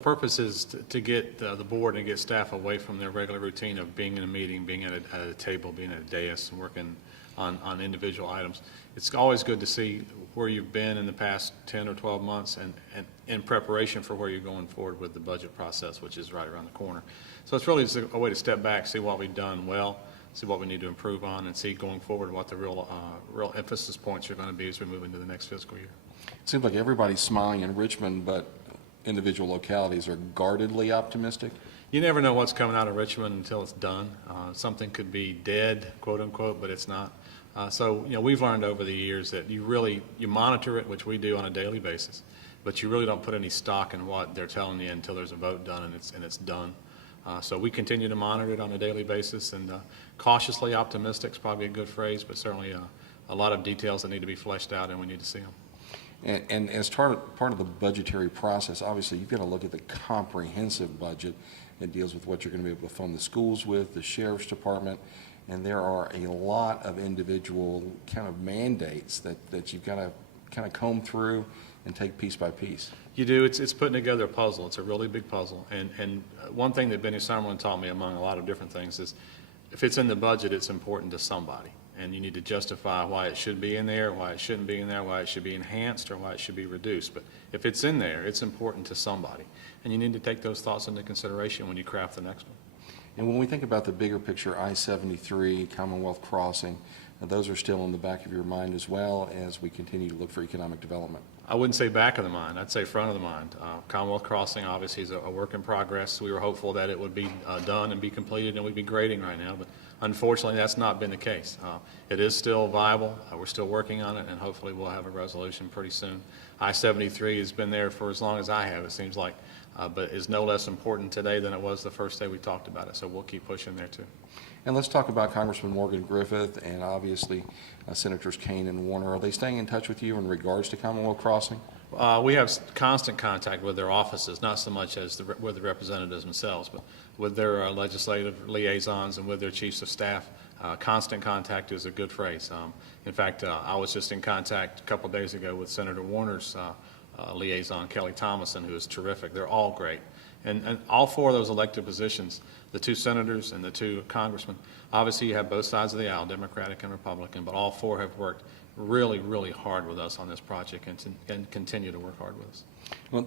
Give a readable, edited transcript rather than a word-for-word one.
Purpose is to get the board and get staff away from their regular routine of being in a meeting, being at a table, being at a dais, and working on individual items. It's always good to see where you've been in the past 10 or 12 months and in preparation for where you're going forward with the budget process, which is right around the corner. So it's really just a way to step back, see what we've done well, see what we need to improve on, and see going forward what the real emphasis points are going to be as we move into the next fiscal year. It seems like everybody's smiling in Richmond, but individual localities are guardedly optimistic. You never know what's coming out of Richmond until it's done. Something could be dead, quote unquote, but it's not. So we've learned over the years that you monitor it, which we do on a daily basis, but you really don't put any stock in what they're telling you until there's a vote done and it's done. So we continue to monitor it on a daily basis, and cautiously optimistic is probably a good phrase, but certainly a lot of details that need to be fleshed out, and we need to see them. And as part of the budgetary process, obviously you've got to look at the comprehensive budget. It deals with what you're going to be able to fund the schools with, the sheriff's department, and there are a lot of individual kind of mandates that you've got to kind of comb through and take piece by piece. You do. It's putting together a puzzle. It's a really big puzzle. And one thing that Benny Summerlin taught me, among a lot of different things, is if it's in the budget, it's important to somebody. And you need to justify why it should be in there, why it shouldn't be in there, why it should be enhanced, or why it should be reduced. But if it's in there, it's important to somebody. And you need to take those thoughts into consideration when you craft the next one. And when we think about the bigger picture, I-73, Commonwealth Crossing, those are still in the back of your mind as well as we continue to look for economic development. I wouldn't say back of the mind. I'd say front of the mind. Commonwealth Crossing obviously is a work in progress. We were hopeful that it would be done and be completed and we'd be grading right now, but unfortunately that's not been the case. It is still viable. We're still working on it, and hopefully we'll have a resolution pretty soon. I-73 has been there for as long as I have, it seems like, but is no less important today than it was the first day we talked about it, so we'll keep pushing there too. And let's talk about Congressman Morgan Griffith and obviously Senators Kane and Warner. Are they staying in touch with you in regards to Commonwealth Crossing? We have constant contact with their offices, not so much as with the representatives themselves, but with their legislative liaisons and with their chiefs of staff. Constant contact is a good phrase. In fact, I was just in contact a couple of days ago with Senator Warner's liaison, Kelly Thomason, who is terrific. They're all great. And all four of those elected positions, the two senators and the two congressmen, obviously you have both sides of the aisle, Democratic and Republican, but all four have worked really, really hard with us on this project and continue to work hard with us. Well,